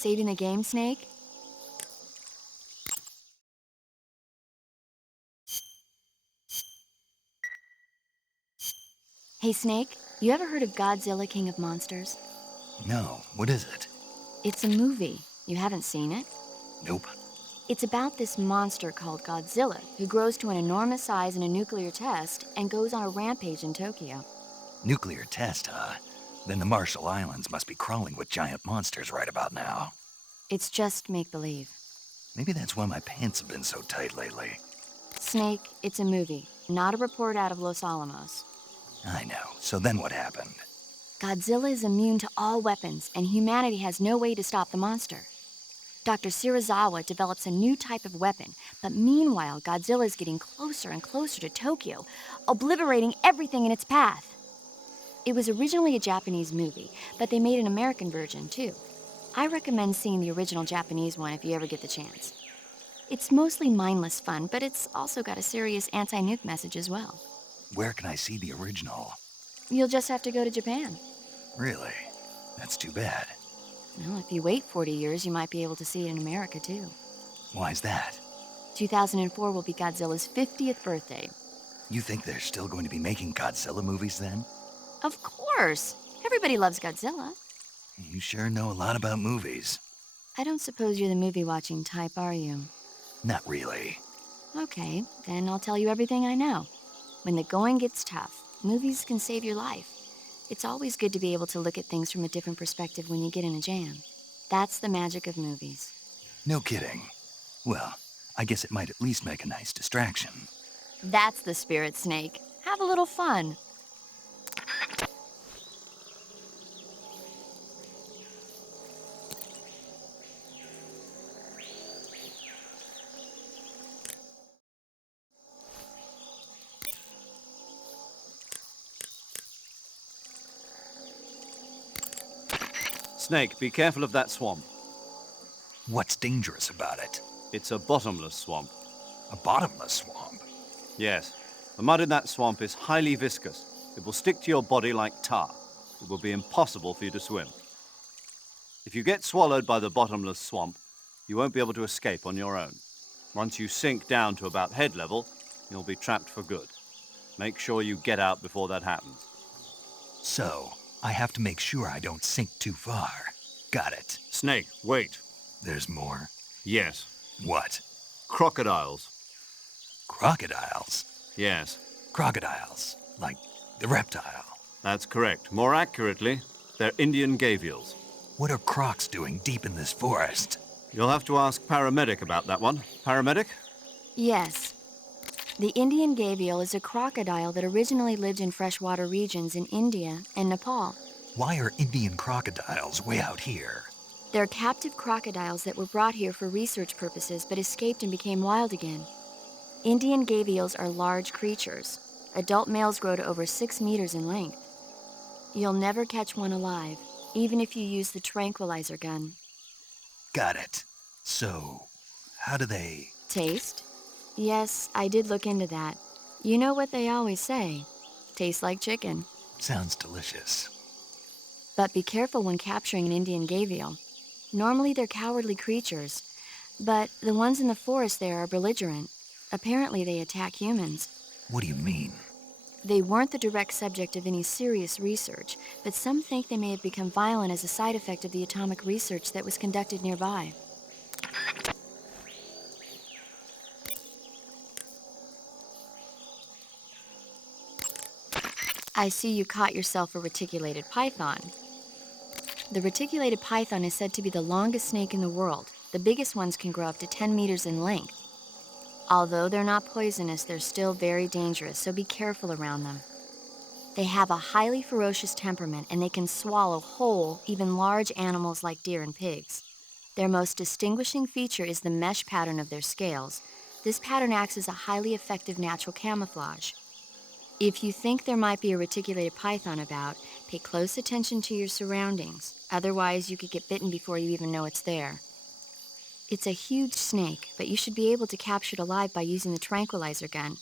Saving the game, Snake? Hey, Snake, you ever heard of Godzilla King of Monsters? No, what is it? It's a movie. You haven't seen it? Nope. It's about this monster called Godzilla who grows to an enormous size in a nuclear test and goes on a rampage in Tokyo. Nuclear test, huh? Then the Marshall Islands must be crawling with giant monsters right about now. It's just make-believe. Maybe that's why my pants have been so tight lately. Snake, it's a movie, not a report out of Los Alamos. I know. So then what happened? Godzilla is immune to all weapons, and humanity has no way to stop the monster. Dr. Shirazawa develops a new type of weapon, but meanwhile, Godzilla is getting closer and closer to Tokyo, obliterating everything in its path. It was originally a Japanese movie, but they made an American version, too. I recommend seeing the original Japanese one if you ever get the chance. It's mostly mindless fun, but it's also got a serious anti-nuke message as well. Where can I see the original? You'll just have to go to Japan. Really? That's too bad. Well, if you wait 40 years, you might be able to see it in America, too. Why's that? 2004 will be Godzilla's 50th birthday. You think they're still going to be making Godzilla movies then? Of course! Everybody loves Godzilla. You sure know a lot about movies. I don't suppose you're the movie-watching type, are you? Not really. Okay, then I'll tell you everything I know. When the going gets tough, movies can save your life. It's always good to be able to look at things from a different perspective when you get in a jam. That's the magic of movies. No kidding. Well, I guess it might at least make a nice distraction. That's the spirit, Snake. Have a little fun. Snake, be careful of that swamp. What's dangerous about it? It's a bottomless swamp. A bottomless swamp? Yes. The mud in that swamp is highly viscous. It will stick to your body like tar. It will be impossible for you to swim. If you get swallowed by the bottomless swamp, you won't be able to escape on your own. Once you sink down to about head level, you'll be trapped for good. Make sure you get out before that happens. So, I have to make sure I don't sink too far. Got it. Snake, wait. There's more? Yes. What? Crocodiles. Crocodiles? Yes. Crocodiles. Like the reptile. That's correct. More accurately, they're Indian gavials. What are crocs doing deep in this forest? You'll have to ask Paramedic about that one. Paramedic? Yes. The Indian gavial is a crocodile that originally lived in freshwater regions in India and Nepal. Why are Indian crocodiles way out here? They're captive crocodiles that were brought here for research purposes but escaped and became wild again. Indian gavials are large creatures. Adult males grow to over 6 meters in length. You'll never catch one alive, even if you use the tranquilizer gun. Got it. So, how do they... Taste? Yes, I did look into that. You know what they always say. Tastes like chicken. Sounds delicious. But be careful when capturing an Indian gavial. Normally they're cowardly creatures, but the ones in the forest there are belligerent. Apparently they attack humans. What do you mean? They weren't the direct subject of any serious research, but some think they may have become violent as a side effect of the atomic research that was conducted nearby. I see you caught yourself a reticulated python. The reticulated python is said to be the longest snake in the world. The biggest ones can grow up to 10 meters in length. Although they're not poisonous, they're still very dangerous, so be careful around them. They have a highly ferocious temperament, and they can swallow whole, even large animals like deer and pigs. Their most distinguishing feature is the mesh pattern of their scales. This pattern acts as a highly effective natural camouflage. If you think there might be a reticulated python about, pay close attention to your surroundings. Otherwise, you could get bitten before you even know it's there. It's a huge snake, but you should be able to capture it alive by using the tranquilizer gun.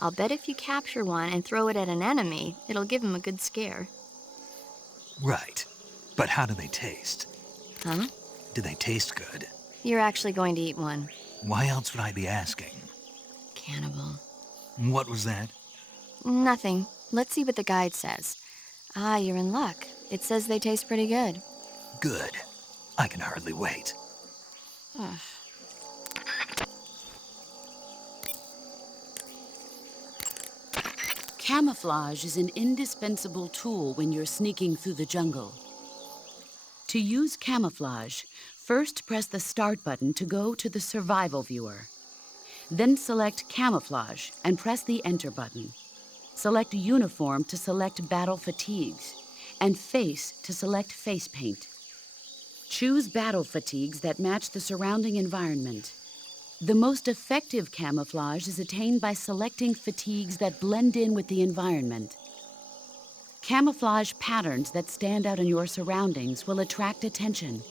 I'll bet if you capture one and throw it at an enemy, it'll give him a good scare. Right. But how do they taste? Huh? Do they taste good? You're actually going to eat one. Why else would I be asking? Cannibal. What was that? Nothing. Let's see what the guide says. Ah, you're in luck. It says they taste pretty good. Good. I can hardly wait. Ugh. Camouflage is an indispensable tool when you're sneaking through the jungle. To use camouflage, first press the Start button to go to the Survival viewer. Then select Camouflage and press the Enter button. Select Uniform to select Battle Fatigues, and Face to select Face Paint. Choose battle fatigues that match the surrounding environment. The most effective camouflage is attained by selecting fatigues that blend in with the environment. Camouflage patterns that stand out in your surroundings will attract attention.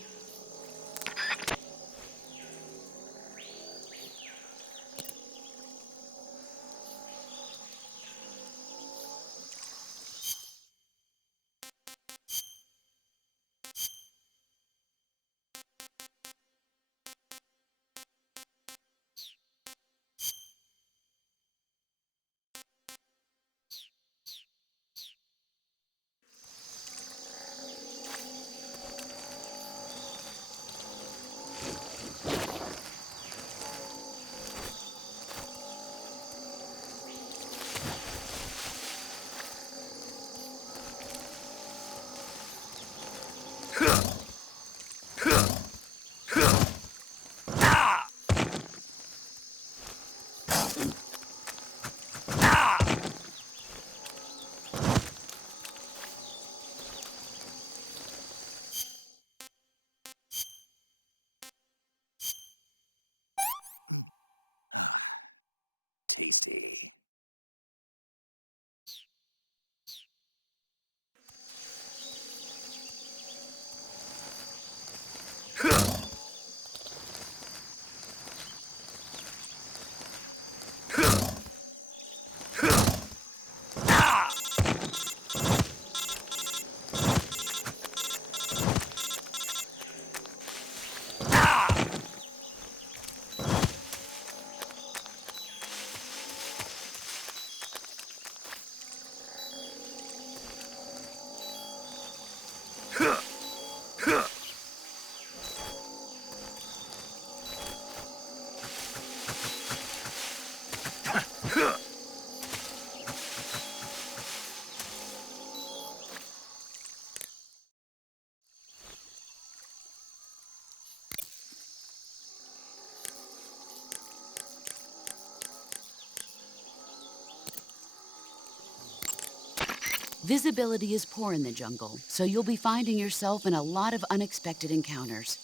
Visibility is poor in the jungle, so you'll be finding yourself in a lot of unexpected encounters.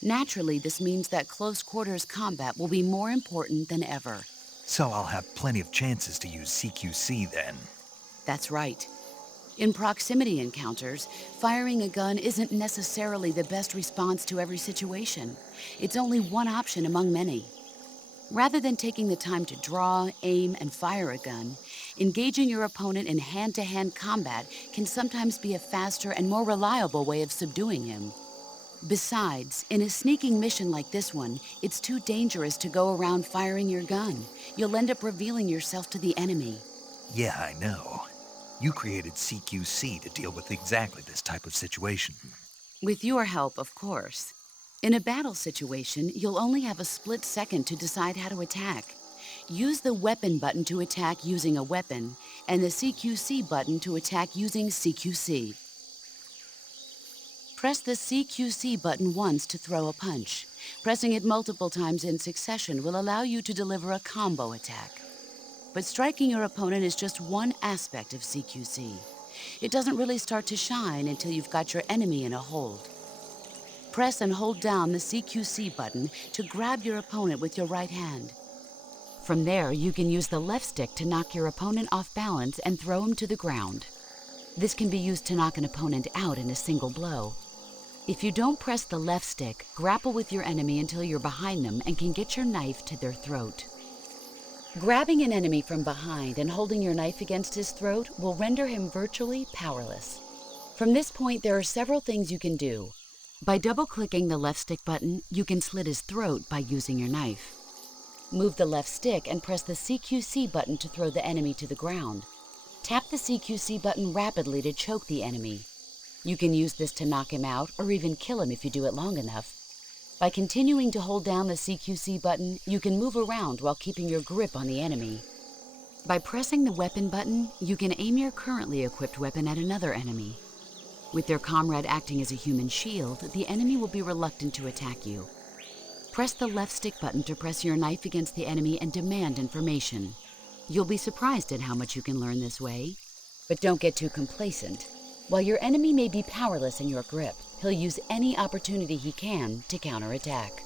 Naturally, this means that close quarters combat will be more important than ever. So I'll have plenty of chances to use CQC then. That's right. In proximity encounters, firing a gun isn't necessarily the best response to every situation. It's only one option among many. Rather than taking the time to draw, aim, and fire a gun, engaging your opponent in hand-to-hand combat can sometimes be a faster and more reliable way of subduing him. Besides, in a sneaking mission like this one, it's too dangerous to go around firing your gun. You'll end up revealing yourself to the enemy. Yeah, I know. You created CQC to deal with exactly this type of situation. With your help, of course. In a battle situation, you'll only have a split second to decide how to attack. Use the weapon button to attack using a weapon, and the CQC button to attack using CQC. Press the CQC button once to throw a punch. Pressing it multiple times in succession will allow you to deliver a combo attack. But striking your opponent is just one aspect of CQC. It doesn't really start to shine until you've got your enemy in a hold. Press and hold down the CQC button to grab your opponent with your right hand. From there, you can use the left stick to knock your opponent off balance and throw him to the ground. This can be used to knock an opponent out in a single blow. If you don't press the left stick, grapple with your enemy until you're behind them and can get your knife to their throat. Grabbing an enemy from behind and holding your knife against his throat will render him virtually powerless. From this point, there are several things you can do. By double-clicking the left stick button, you can slit his throat by using your knife. Move the left stick and press the CQC button to throw the enemy to the ground. Tap the CQC button rapidly to choke the enemy. You can use this to knock him out or even kill him if you do it long enough. By continuing to hold down the CQC button, you can move around while keeping your grip on the enemy. By pressing the weapon button, you can aim your currently equipped weapon at another enemy. With their comrade acting as a human shield, the enemy will be reluctant to attack you. Press the left stick button to press your knife against the enemy and demand information. You'll be surprised at how much you can learn this way. But don't get too complacent. While your enemy may be powerless in your grip, he'll use any opportunity he can to counterattack.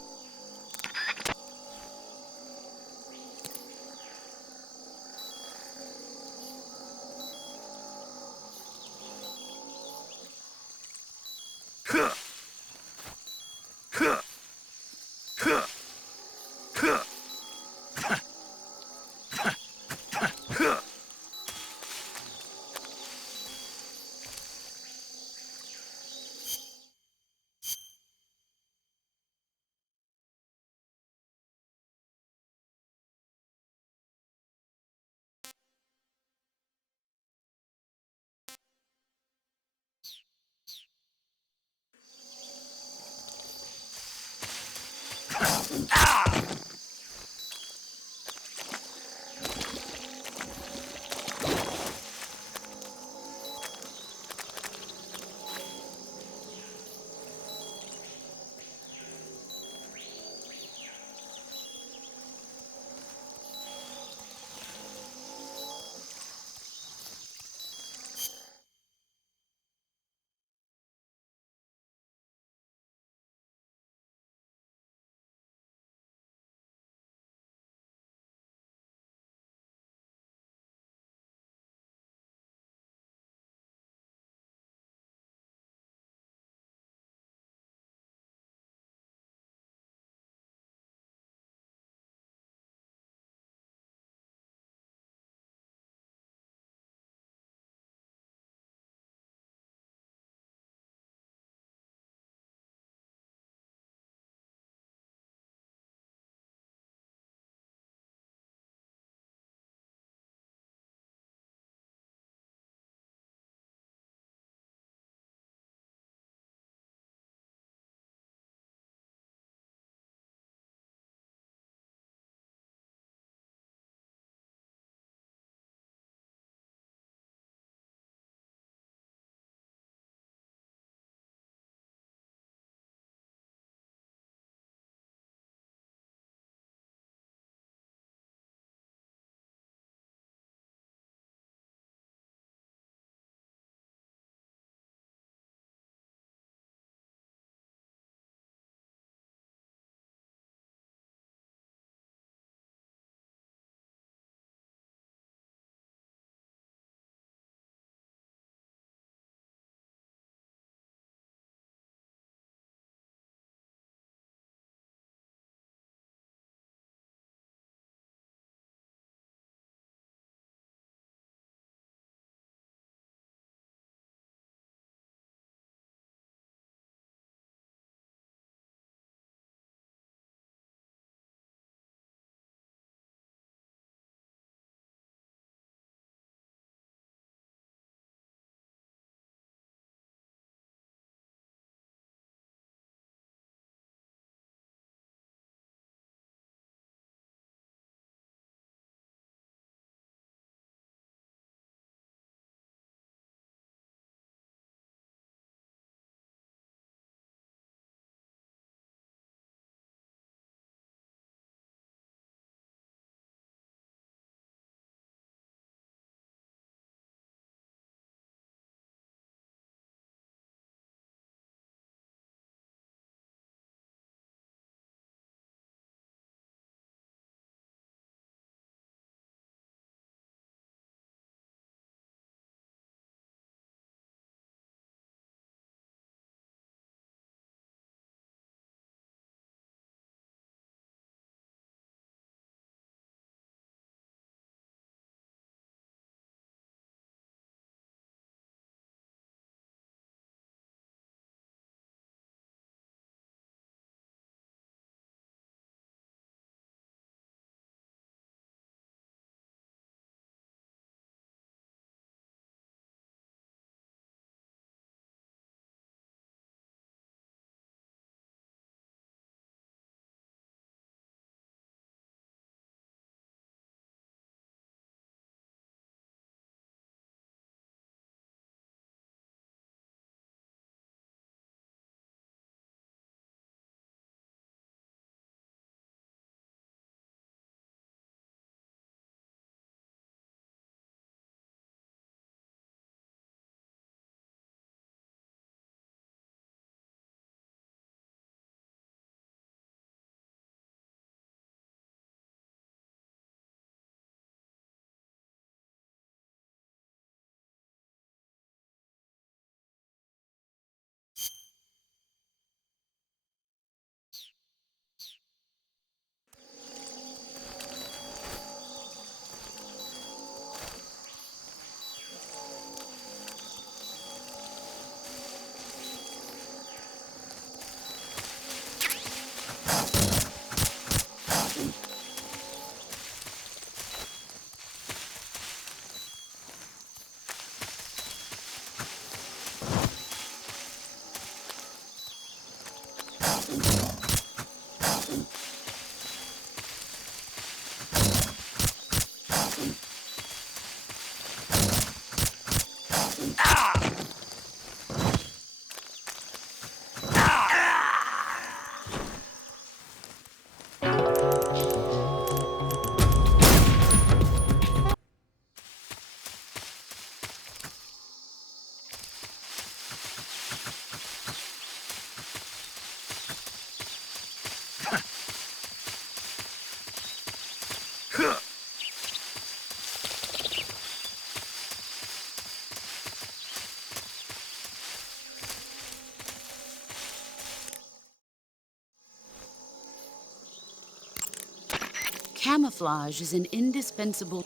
Camouflage is an indispensable...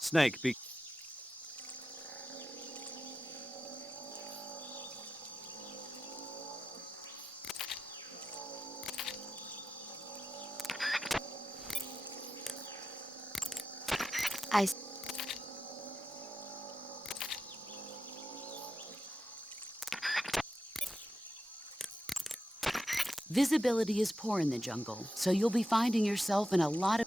Snake, be... I. Visibility is poor in the jungle, so you'll be finding yourself in a lot of...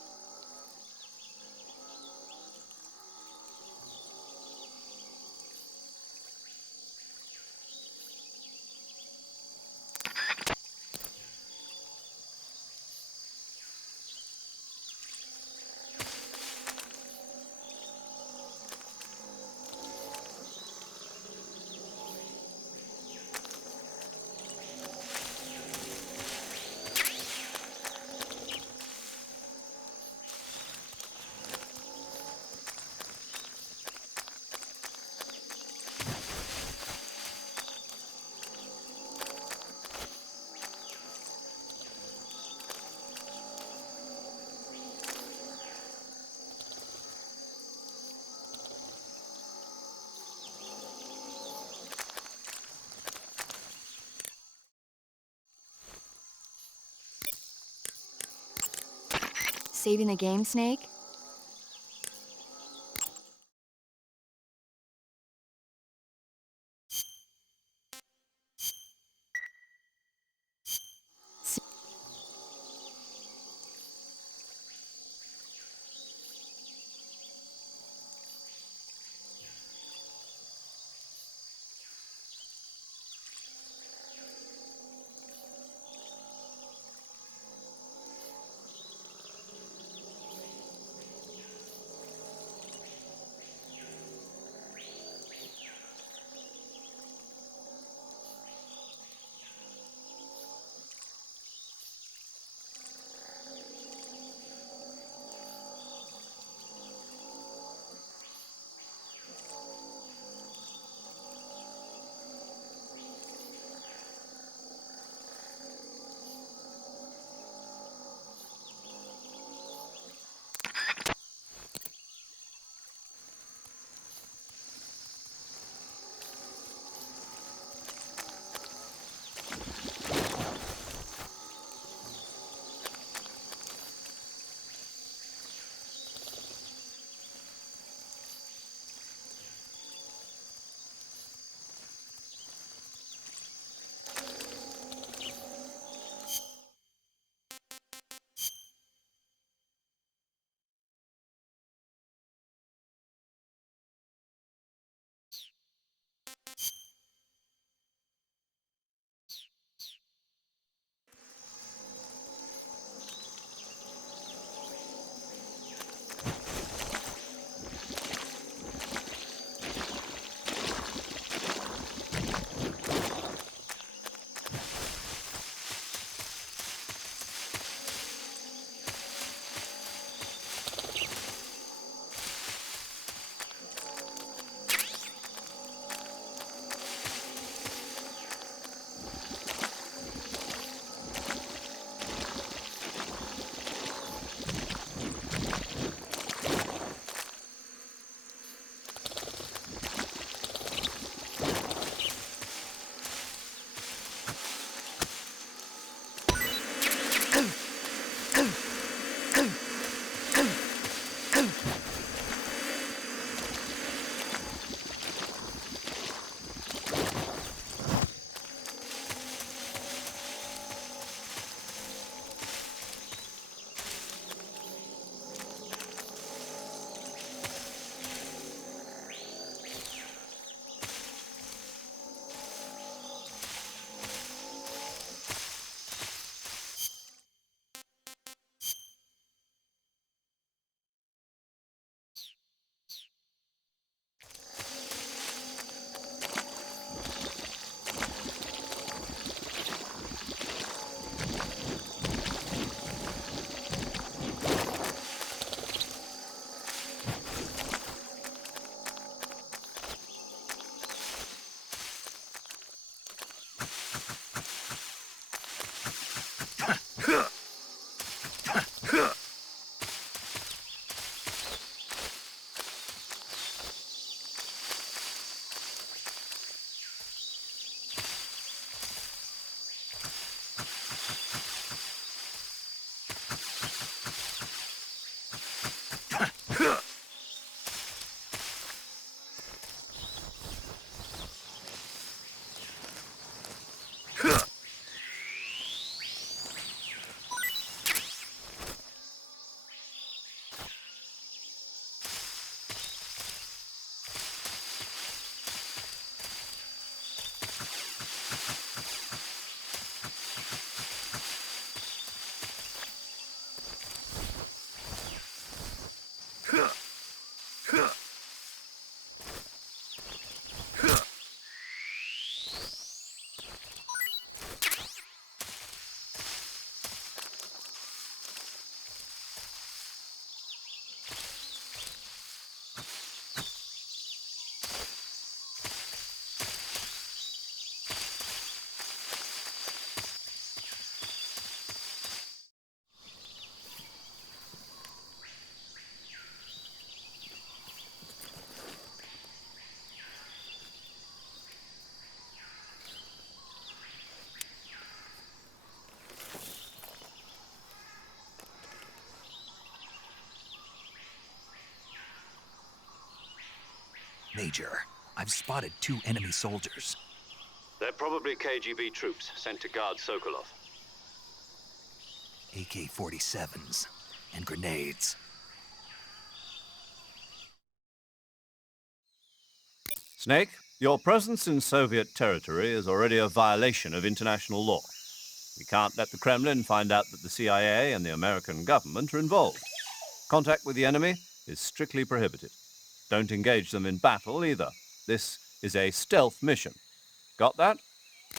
Saving the game, Snake? Major, I've spotted 2 enemy soldiers. They're probably KGB troops sent to guard Sokolov. AK-47s and grenades. Snake, your presence in Soviet territory is already a violation of international law. We can't let the Kremlin find out that the CIA and the American government are involved. Contact with the enemy is strictly prohibited. Don't engage them in battle either. This is a stealth mission. Got that?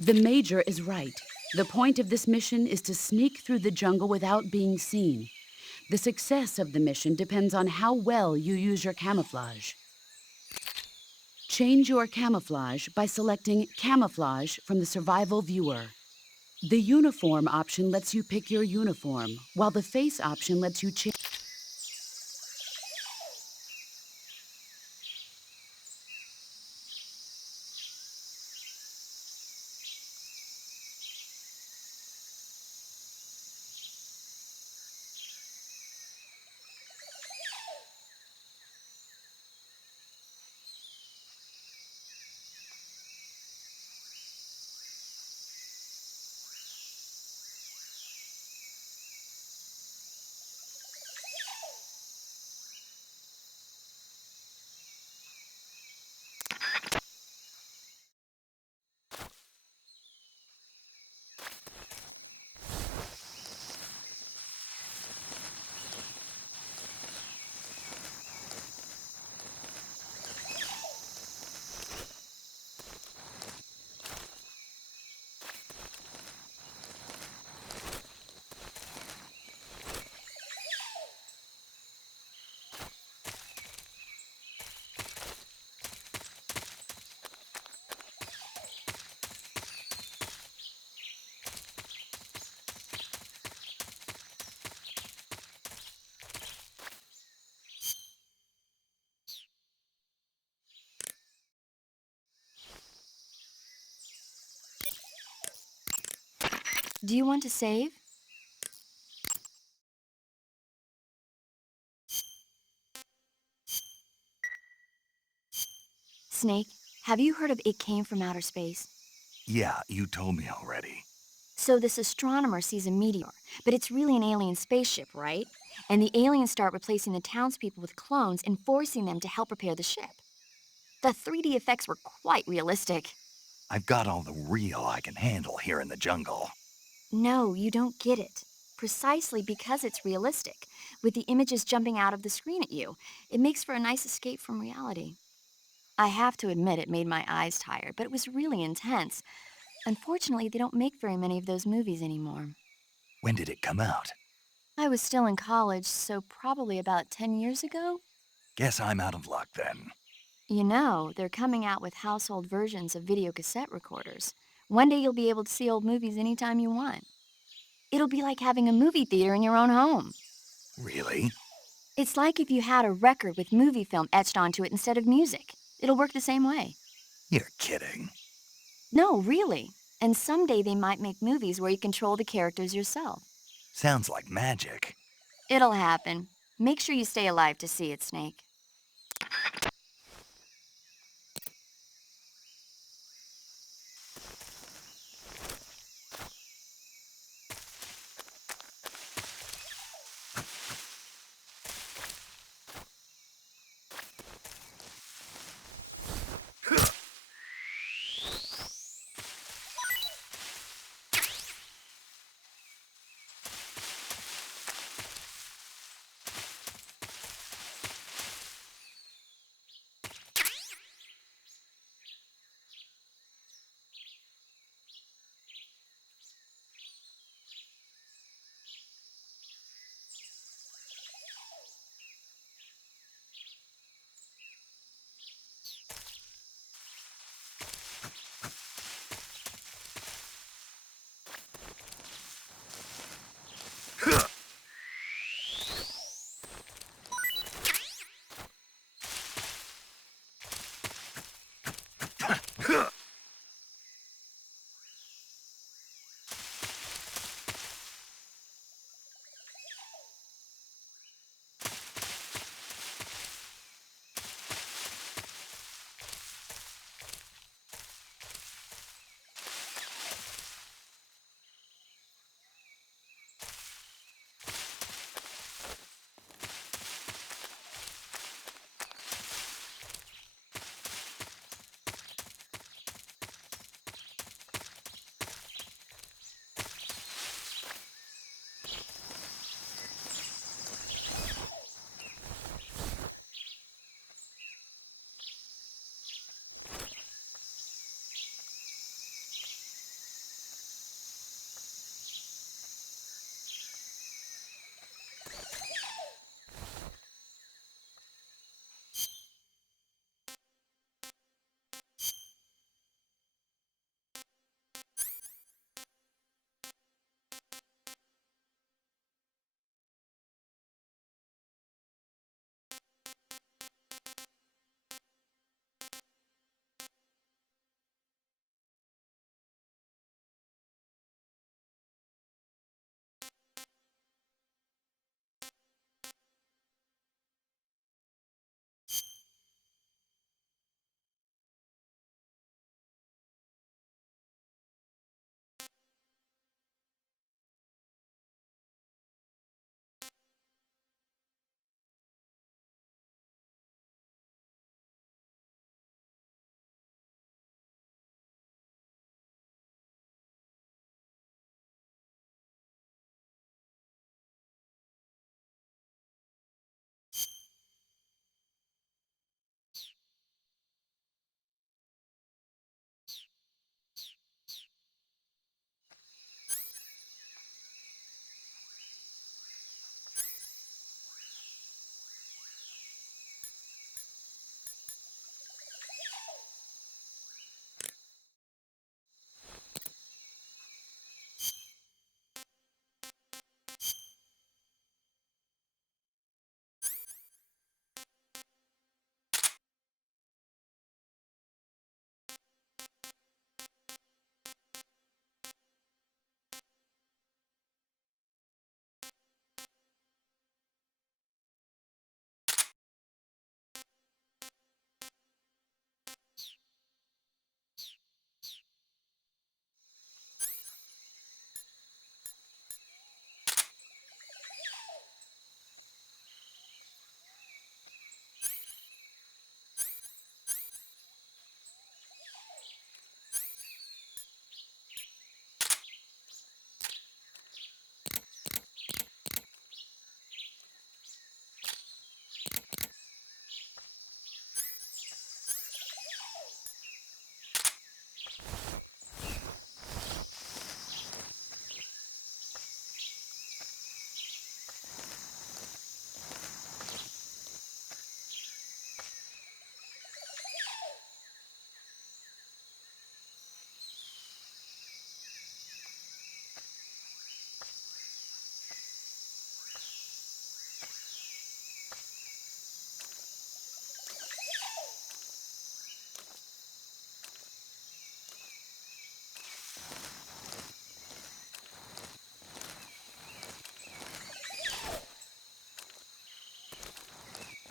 The Major is right. The point of this mission is to sneak through the jungle without being seen. The success of the mission depends on how well you use your camouflage. Change your camouflage by selecting Camouflage from the Survival Viewer. The Uniform option lets you pick your uniform, while the Face option lets you change. Do you want to save? Snake, have you heard of It Came from Outer Space? Yeah, you told me already. So this astronomer sees a meteor, but it's really an alien spaceship, right? And the aliens start replacing the townspeople with clones and forcing them to help repair the ship. The 3D effects were quite realistic. I've got all the real I can handle here in the jungle. No, you don't get it. Precisely because it's realistic, with the images jumping out of the screen at you, it makes for a nice escape from reality. I have to admit it made my eyes tired, but it was really intense. Unfortunately, they don't make very many of those movies anymore. When did it come out? I was still in college, so probably about 10 years ago. Guess I'm out of luck then. You know, they're coming out with household versions of video cassette recorders. One day you'll be able to see old movies anytime you want. It'll be like having a movie theater in your own home. Really? It's like if you had a record with movie film etched onto it instead of music. It'll work the same way. You're kidding. No, really. And someday they might make movies where you control the characters yourself. Sounds like magic. It'll happen. Make sure you stay alive to see it, Snake.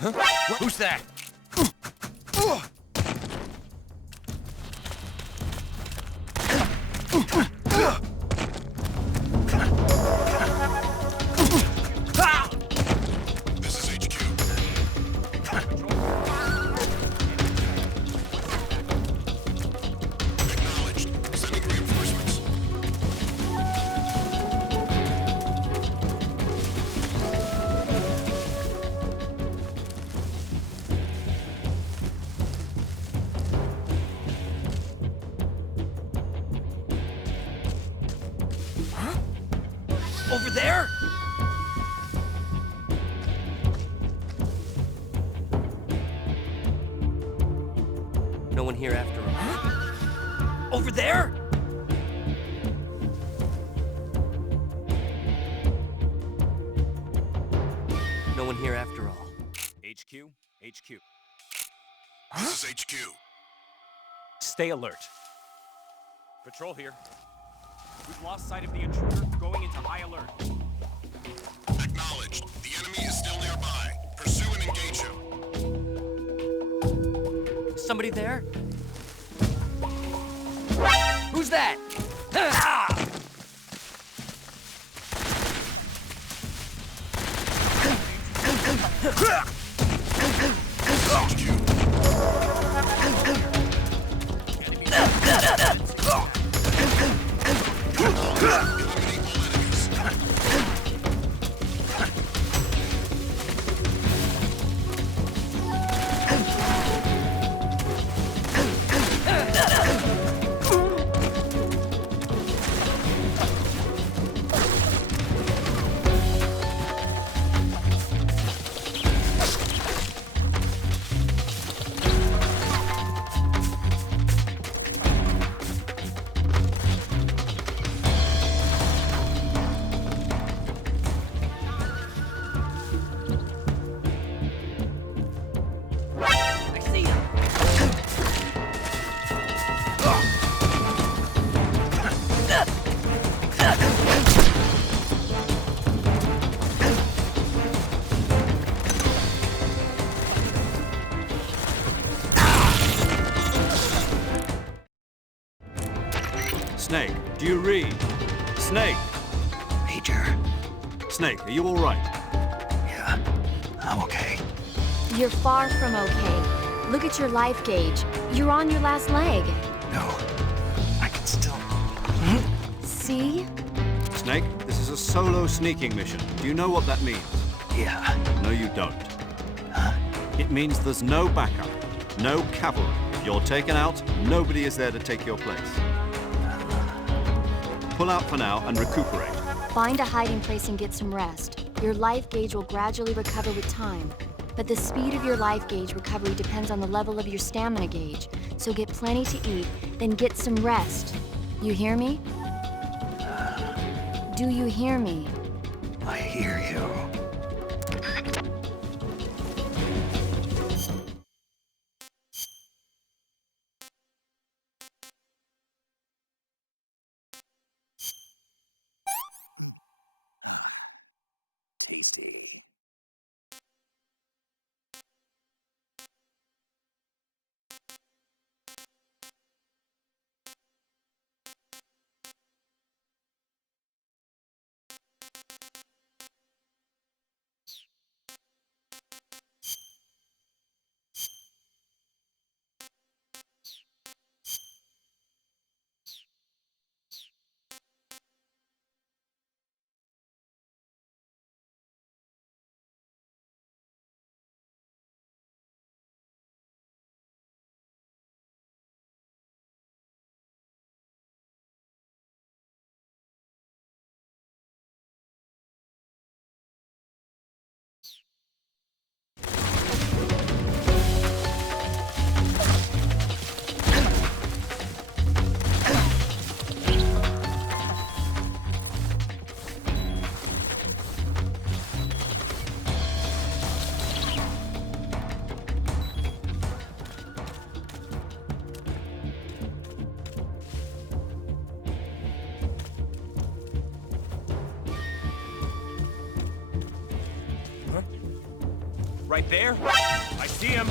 Who's that? This is HQ. Acknowledged. Sending reinforcements. Over there? No one here after all. Over there? No one here after all. HQ? HQ. This is HQ. Stay alert. Patrol here. We've lost sight of the intruder, going into high alert. Acknowledged. The enemy is still nearby. Pursue and engage him. Somebody there? Who's that? I see him! Snake, do you read? Snake! Major. Snake, are you all right? Yeah, I'm okay. You're far from okay. Look at your life gauge. You're on your last leg. No, I can still... See? Snake, this is a solo sneaking mission. Do you know what that means? Yeah. No, you don't. Huh? It means there's no backup, no cavalry. If you're taken out, nobody is there to take your place. Pull out for now and recuperate. Find a hiding place and get some rest. Your life gauge will gradually recover with time. But the speed of your life gauge recovery depends on the level of your stamina gauge. So get plenty to eat, then get some rest. You hear me? Do you hear me? I hear you. Right there? I see him.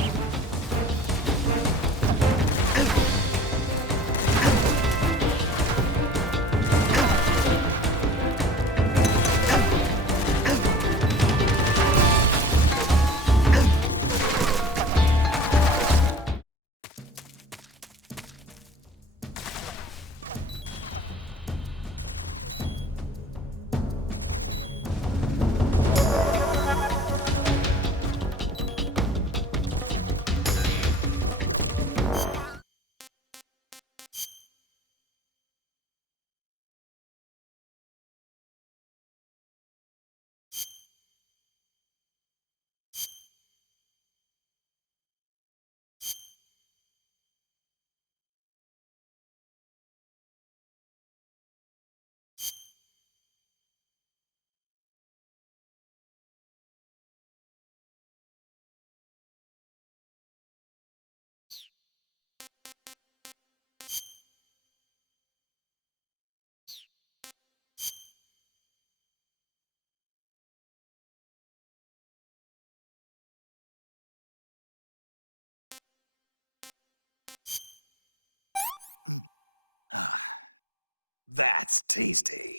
That's tasty.